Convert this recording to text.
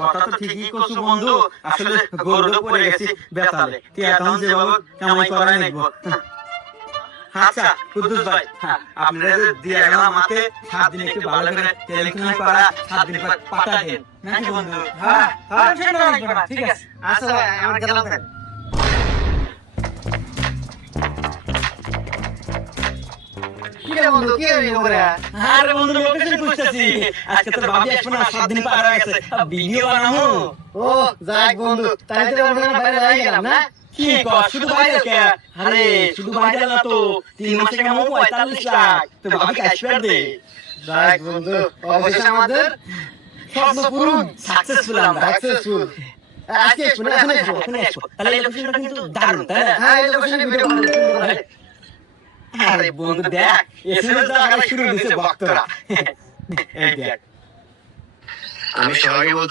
কথা তো ঠিকই করছো বন্ধু, আসলে গরুটা পড়ে গেছি বেতালে, কি এখন যেভাবে কামাই করাই নেবো। আচ্ছা কুদ্দুস ভাই, আপনারা যে দিয়ে গেলাম আমাকে 7 দিন একটু ভালো করে ট্রেনিং করা, 7 দিন পর পাঠা দেন নাকি বন্ধু? হ্যাঁ হ্যাঁ সেটা লাগবে না, ঠিক আছে। আচ্ছা ভাই আমরা গেলাম। কি রে বন্ধু, কি হইল করে? আরে বন্ধু লোকেশন খুঁজতেছি, আজকে তো ভাবি আসবো না, 7 দিন পার হয়ে গেছে, ভিডিও বানাবো। ও যাক বন্ধু, তাই তো আমরা বাইরে যাই গেলাম না। কি কর শুধু ভাইরাল কে? আরে শুধু ভাইরাল না তো, 3 মাসে কামাবো 45 লাখ, তো ভাবি কাশফার দে। যাক বন্ধু, অবশেষে আমাদের স্বপ্ন পূরণ, সাকসেসফুল আমরা। সাকসেসফুল। আজকে শুনে এখন এখন তাহলে এই লোকেশনটা কিন্তু দারুণ, তাই না? হ্যাঁ এই লোকেশনে ভিডিও বানাবো। আরে বন্ধু দেখ, এসএমএস দ্বারা শুরু হয়েছে ভক্তরা। এই দেখ আমি সবাইকে বলছি